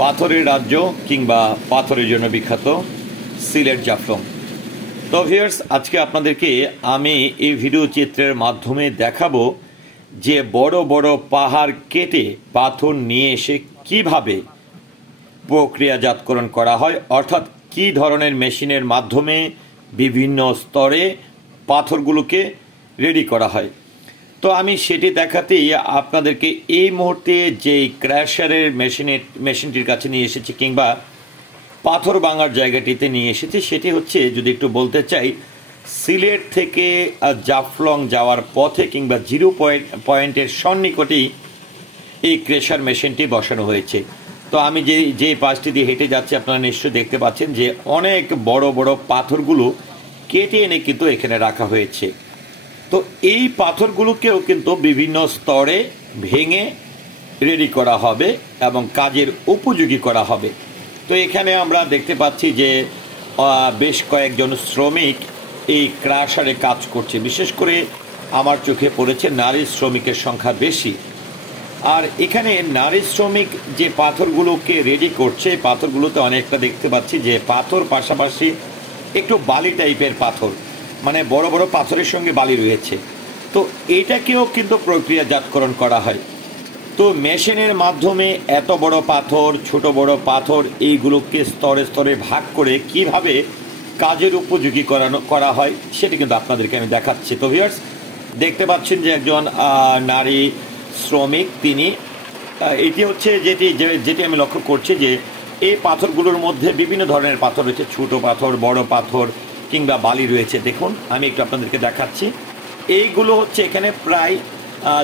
পাথরের রাজ্য কিংবা পাথরের জন্য বিখ্যাত সিলেট জাফলং। তো ভিউয়ার্স, আজকে আপনাদেরকে আমি এই ভিডিও চিত্রের মাধ্যমে দেখাবো যে বড় বড় পাহাড় কেটে পাথর নিয়ে এসে কিভাবে প্রক্রিয়াজাতকরণ করা হয়, অর্থাৎ কি ধরনের মেশিনের মাধ্যমে বিভিন্ন স্তরে পাথরগুলোকে রেডি করা হয়। তো আমি সেটি দেখাতেই আপনাদেরকে এই মুহূর্তে যে ক্র্যাশারের মেশিনটির কাছে নিয়ে এসেছি কিংবা পাথর ভাঙার জায়গাটিতে নিয়ে এসেছি, সেটি হচ্ছে, যদি একটু বলতে চাই, সিলেট থেকে জাফলং যাওয়ার পথে কিংবা জিরো পয়েন্টের সন্নিকটেই এই ক্রেশার মেশিনটি বসানো হয়েছে। তো আমি যে পাশটি দিয়ে হেঁটে যাচ্ছি, আপনারা নিশ্চয়ই দেখতে পাচ্ছেন যে অনেক বড় বড় পাথরগুলো কেটে এনে কিন্তু এখানে রাখা হয়েছে। তো এই পাথরগুলোকেও কিন্তু বিভিন্ন স্তরে ভেঙে রেডি করা হবে এবং কাজের উপযোগী করা হবে। তো এখানে আমরা দেখতে পাচ্ছি যে বেশ কয়েকজন শ্রমিক এই ক্রাশারে কাজ করছে। বিশেষ করে আমার চোখে পড়েছে নারী শ্রমিকের সংখ্যা বেশি। আর এখানে নারী শ্রমিক যে পাথরগুলোকে রেডি করছে, পাথরগুলোতে অনেকটা দেখতে পাচ্ছি যে পাথর পাশাপাশি একটু বালি টাইপের পাথর, মানে বড় বড় পাথরের সঙ্গে বালি রয়েছে। তো এটাকেও কিন্তু প্রক্রিয়াজাতকরণ করা হয়। তো মেশিনের মাধ্যমে এত বড় পাথর, ছোট বড় পাথর, এইগুলোকে স্তরে স্তরে ভাগ করে কিভাবে কাজের উপযোগী করা হয় সেটি কিন্তু আপনাদেরকে আমি দেখাচ্ছি। তো ভিউয়ার্স, দেখতে পাচ্ছেন যে একজন নারী শ্রমিক, তিনি এটি হচ্ছে যেটি আমি লক্ষ্য করছি যে এই পাথরগুলোর মধ্যে বিভিন্ন ধরনের পাথর রয়েছে, ছোট পাথর, বড় পাথর কিংবা বালি রয়েছে। দেখুন, আমি একটু আপনাদেরকে দেখাচ্ছি। এইগুলো হচ্ছে এখানে প্রায়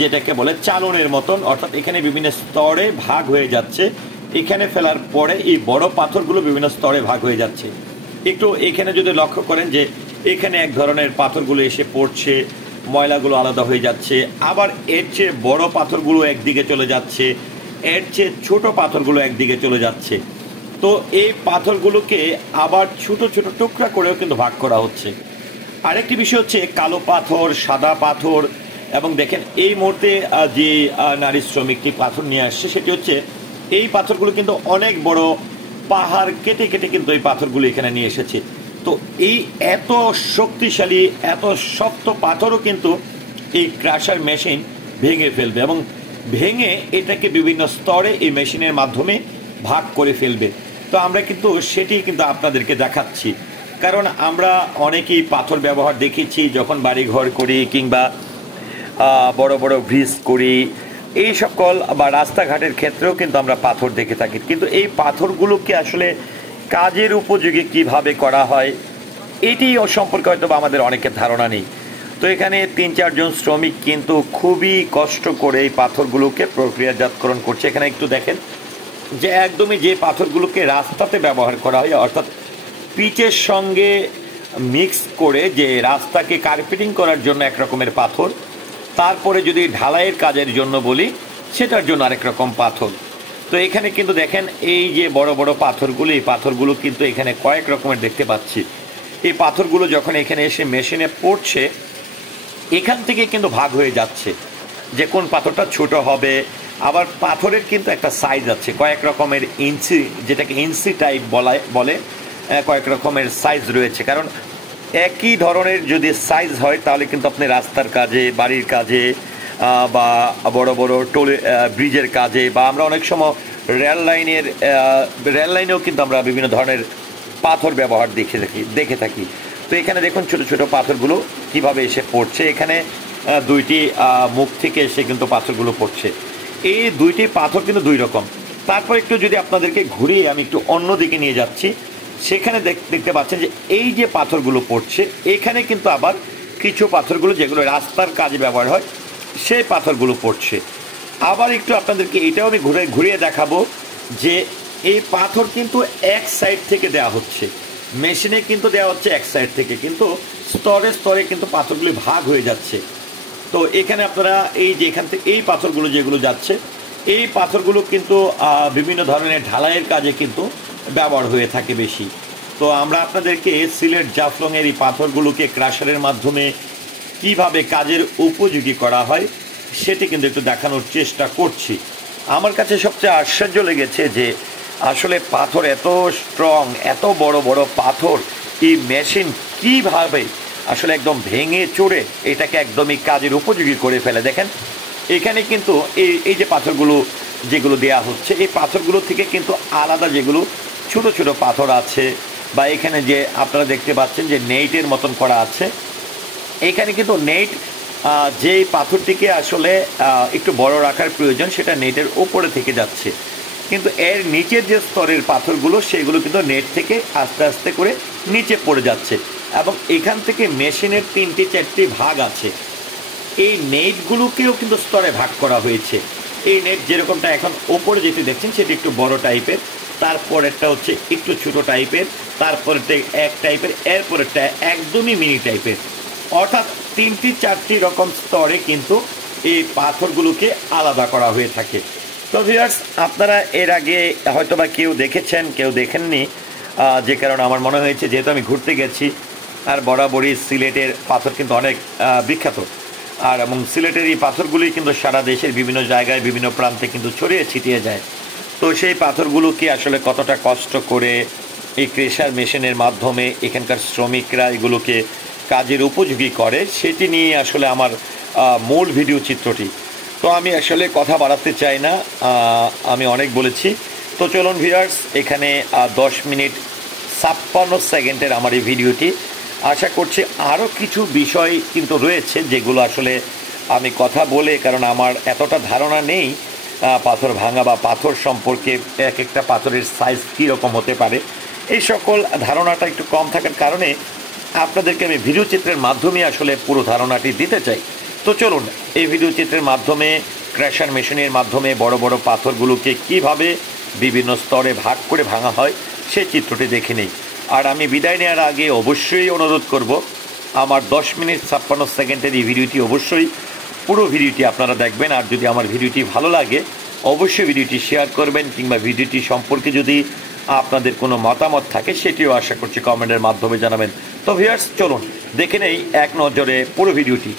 যেটাকে বলে চালনের মতন, অর্থাৎ এখানে বিভিন্ন স্তরে ভাগ হয়ে যাচ্ছে। এখানে ফেলার পরে এই বড় পাথরগুলো বিভিন্ন স্তরে ভাগ হয়ে যাচ্ছে। একটু এখানে যদি লক্ষ্য করেন যে এখানে এক ধরনের পাথরগুলো এসে পড়ছে, ময়লাগুলো আলাদা হয়ে যাচ্ছে, আবার এর চেয়ে বড় পাথরগুলো একদিকে চলে যাচ্ছে, এর চেয়ে ছোট পাথরগুলো একদিকে চলে যাচ্ছে। তো এই পাথরগুলোকে আবার ছোট ছোট টুকরা করেও কিন্তু ভাগ করা হচ্ছে। আরেকটি বিষয় হচ্ছে কালো পাথর, সাদা পাথর, এবং দেখেন এই মুহূর্তে যে নারী শ্রমিকটি পাথর নিয়ে আসছে, সেটি হচ্ছে এই পাথরগুলো কিন্তু অনেক বড় পাহাড় কেটে কেটে কিন্তু এই পাথরগুলো এখানে নিয়ে এসেছে। তো এই এত শক্তিশালী, এত শক্ত পাথরও কিন্তু এই ক্রাশার মেশিন ভেঙে ফেলবে এবং ভেঙে এটাকে বিভিন্ন স্তরে এই মেশিনের মাধ্যমে ভাগ করে ফেলবে। তো আমরা কিন্তু সেটি কিন্তু আপনাদেরকে দেখাচ্ছি, কারণ আমরা অনেকেই পাথর ব্যবহার দেখেছি যখন বাড়িঘর করি কিংবা বড় বড় ব্রিজ করি, এই সকল বা রাস্তাঘাটের ক্ষেত্রেও কিন্তু আমরা পাথর দেখে থাকি। কিন্তু এই পাথরগুলোকে আসলে কাজের উপযোগী কিভাবে করা হয় এটি সম্পর্কে হয়তো আমাদের অনেকের ধারণা নেই। তো এখানে 3-4 জন শ্রমিক কিন্তু খুবই কষ্ট করে এই পাথরগুলোকে প্রক্রিয়াজাতকরণ করছে। এখানে একটু দেখেন যে একদমই যে পাথরগুলোকে রাস্তাতে ব্যবহার করা হয়, অর্থাৎ পিচের সঙ্গে মিক্স করে যে রাস্তাকে কার্পেটিং করার জন্য এক রকমের পাথর, তারপরে যদি ঢালাইয়ের কাজের জন্য বলি সেটার জন্য আরেক রকম পাথর। তো এখানে কিন্তু দেখেন এই যে বড় বড় পাথরগুলো, এই পাথরগুলো কিন্তু এখানে কয়েক রকমের দেখতে পাচ্ছি। এই পাথরগুলো যখন এখানে এসে মেশিনে পড়ছে, এখান থেকে কিন্তু ভাগ হয়ে যাচ্ছে যে কোন পাথরটা ছোট হবে। আবার পাথরের কিন্তু একটা সাইজ আছে, কয়েক রকমের ইঞ্চি, যেটাকে ইঞ্চি টাইপ বলে, কয়েক রকমের সাইজ রয়েছে। কারণ একই ধরনের যদি সাইজ হয় তাহলে কিন্তু আপনি রাস্তার কাজে, বাড়ির কাজে বা বড় বড় ব্রিজের কাজে, বা আমরা অনেক সময় রেল লাইনেও কিন্তু আমরা বিভিন্ন ধরনের পাথর ব্যবহার দেখে থাকি। তো এখানে দেখুন ছোট ছোট পাথরগুলো কিভাবে এসে পড়ছে। এখানে দুইটি মুখ থেকে এসে কিন্তু পাথরগুলো পড়ছে। এই দুইটি পাথর কিন্তু দুই রকম। তারপর একটু যদি আপনাদেরকে ঘুরিয়ে আমি একটু অন্য দিকে নিয়ে যাচ্ছি, সেখানে দেখতে পাচ্ছেন যে এই যে পাথরগুলো পড়ছে, এখানে কিন্তু আবার কিছু পাথরগুলো যেগুলো রাস্তার কাজে ব্যবহার হয় সেই পাথরগুলো পড়ছে। আবার একটু আপনাদেরকে এটাও আমি ঘুরিয়ে দেখাবো যে এই পাথর কিন্তু এক সাইড থেকে দেওয়া হচ্ছে, মেশিনে কিন্তু দেওয়া হচ্ছে এক সাইড থেকে, কিন্তু স্তরে স্তরে কিন্তু পাথরগুলি ভাগ হয়ে যাচ্ছে। তো এখানে আপনারা এই যে এখান থেকে এই পাথরগুলো যেগুলো যাচ্ছে, এই পাথরগুলো কিন্তু বিভিন্ন ধরনের ঢালাইয়ের কাজে কিন্তু ব্যবহার হয়ে থাকে বেশি। তো আমরা আপনাদেরকে সিলেট জাফলংয়ের এই পাথরগুলোকে ক্রাশারের মাধ্যমে কিভাবে কাজের উপযোগী করা হয় সেটি কিন্তু একটু দেখানোর চেষ্টা করছি। আমার কাছে সবচেয়ে আশ্চর্য লেগেছে যে আসলে পাথর এত স্ট্রং, এত বড় বড় পাথর, এই মেশিন কিভাবে আসলে একদম ভেঙে চড়ে এটাকে একদমই কাজের উপযোগী করে ফেলে। দেখেন এখানে কিন্তু এই যে পাথরগুলো যেগুলো দেয়া হচ্ছে, এই পাথরগুলো থেকে কিন্তু আলাদা যেগুলো ছোট ছোট পাথর আছে, বা এখানে যে আপনারা দেখতে পাচ্ছেন যে নেইটের মতন করা আছে, এখানে কিন্তু নেট যেই পাথরটিকে আসলে একটু বড় রাখার প্রয়োজন সেটা নেটের ওপরে থেকে যাচ্ছে, কিন্তু এর নিচের যে স্তরের পাথরগুলো সেগুলো কিন্তু নেট থেকে আস্তে আস্তে করে নিচে পড়ে যাচ্ছে। এবং এখান থেকে মেশিনের 3-4টি ভাগ আছে, এই নেটগুলোকেও কিন্তু স্তরে ভাগ করা হয়েছে। এই নেট যেরকমটা এখন ওপরে যেটি দেখছেন সেটি একটু বড় টাইপের, তারপরেরটা হচ্ছে একটু ছোট টাইপের, তারপরেরটা এক টাইপের, এরপরেরটা একদমই মিনি টাইপের। অর্থাৎ 3-4টি রকম স্তরে কিন্তু এই পাথরগুলোকে আলাদা করা হয়ে থাকে। তো ভিউয়ার্স, আপনারা এর আগে হয়তোবা কেউ দেখেছেন, কেউ দেখেননি, যে কারণে আমার মনে হয়েছে যেহেতু আমি ঘুরতে গেছি, আর বরাবরই সিলেটের পাথর কিন্তু অনেক বিখ্যাত, আর এবং সিলেটের এই পাথরগুলি কিন্তু সারা দেশের বিভিন্ন জায়গায় বিভিন্ন প্রান্তে কিন্তু ছড়িয়ে ছিটিয়ে যায়। তো সেই পাথরগুলোকে আসলে কতটা কষ্ট করে এই ক্রেশার মেশিনের মাধ্যমে এখানকার শ্রমিকরা এগুলোকে কাজের উপযোগী করে, সেটি নিয়ে আসলে আমার মূল ভিডিও চিত্রটি। তো আমি আসলে কথা বাড়াতে চাই না, আমি অনেক বলেছি। তো চলুন ভিউয়ার্স, এখানে 10 মিনিট 56 সেকেন্ডের আমার এই ভিডিওটি। আশা করছি আরও কিছু বিষয় কিন্তু রয়েছে যেগুলো আসলে আমি কথা বলে, কারণ আমার এতটা ধারণা নেই পাথর ভাঙা বা পাথর সম্পর্কে, এক একটা পাথরের সাইজ কীরকম হতে পারে, এই সকল ধারণাটা একটু কম থাকার কারণে আপনাদেরকে আমি ভিডিও চিত্রের মাধ্যমে আসলে পুরো ধারণাটি দিতে চাই। তো চলুন এই ভিডিও চিত্রের মাধ্যমে ক্র্যাশার মেশিনের মাধ্যমে বড় বড় পাথরগুলোকে কিভাবে বিভিন্ন স্তরে ভাগ করে ভাঙা হয় সেই চিত্রটি দেখে নেই। আর আমি বিদায় নেওয়ার আগে অবশ্যই অনুরোধ করব, আমার 10 মিনিট 56 সেকেন্ডের এই ভিডিওটি অবশ্যই পুরো ভিডিওটি আপনারা দেখবেন। আর যদি আমার ভিডিওটি ভালো লাগে অবশ্যই ভিডিওটি শেয়ার করবেন, কিংবা ভিডিওটি সম্পর্কে যদি আপনাদের কোনো মতামত থাকে সেটিও আশা করছি কমেন্টের মাধ্যমে জানাবেন। তো ভিউয়ার্স, চলুন দেখে নেই এক নজরে পুরো ভিডিওটি।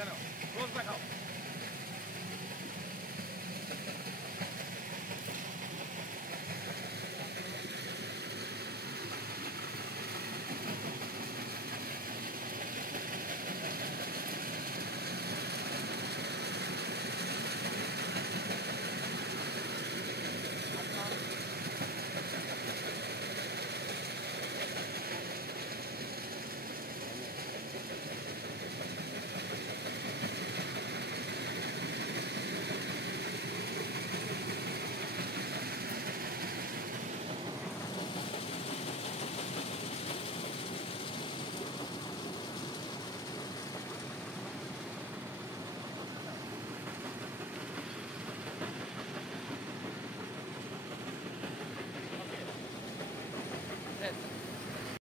কেন রোজ দেখাও